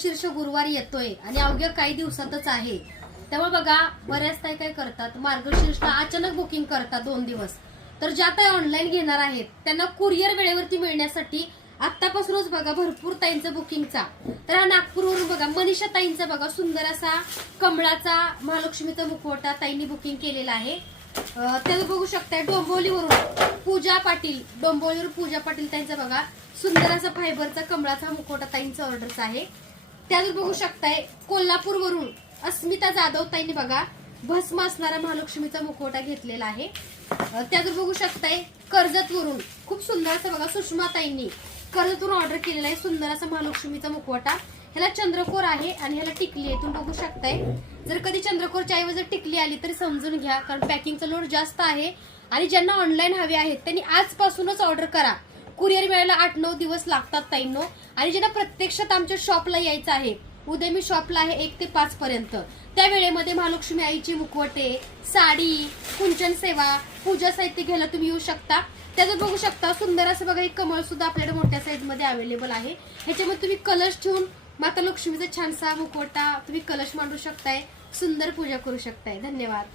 शीर्ष गुरुवार येतोय आणि अवघ्या काही दिवसातच आहे. त्यामुळे बघा बऱ्याच ताई काय करतात मार्गशीर्षला अचानक बुकिंग करतात दोन दिवस. तर ज्या ताई ऑनलाईन घेणार आहेत त्यांना कुरिअर वेळेवरती मिळण्यासाठी आतापासूनच बघा भरपूर ताईंचं बुकिंगचा तर हा नागपूरवरून बघा मनीषा ताईंचा बघा सुंदर असा कमळाचा महालक्ष्मीचा मुखवटा ताईंनी बुकिंग केलेला आहे. त्याला बघू शकताय डोंबोलीवरून पूजा पाटील डोंबोलीवरून पूजा पाटील त्यांचा बघा सुंदर असा फायबरचा कमळाचा मुखवटा ताईंचा ऑर्डरचा आहे. त्यात बघू शकताय कोल्हापूरवरून अस्मिता जाधव ताईने बघा भस्म असणारा महालक्ष्मीचा मुखवटा घेतलेला आहे. अं, बघू शकताय कर्जतवरून खूप सुंदर असं बघा सुषमा ताईंनी कर्जतवरून ऑर्डर केलेला आहे सुंदर असा महालक्ष्मीचा मुखवटा. ह्याला चंद्रकोर आहे आणि ह्याला टिकली आहे तुम्ही बघू शकताय. जर कधी चंद्रकोरच्या ऐवजी टिकली आली तरी समजून घ्या कारण पॅकिंगचा लोड जास्त आहे. आणि ज्यांना ऑनलाईन हवे आहेत त्यांनी आजपासूनच ऑर्डर करा. कुरिअर वेळेला आठ नऊ दिवस लागतात ताईंनो. आणि ज्यांना प्रत्यक्षात आमच्या शॉपला यायचं आहे उद्या मी शॉपला आहे एक ते पाच पर्यंत. त्या वेळेमध्ये महालक्ष्मी आईची मुखवटे साडी कुंचन सेवा पूजा साहित्य घ्यायला तुम्ही येऊ शकता. त्याचं बघू शकता सुंदर असं बघा एक कमळ सुद्धा आपल्याकडे मोठ्या साईजमध्ये अवेलेबल आहे. ह्याच्यामध्ये तुम्ही कलश ठेवून माता लक्ष्मीचा छानसा मुखवटा तुम्ही कलश मांडू शकताय सुंदर पूजा करू शकताय. धन्यवाद.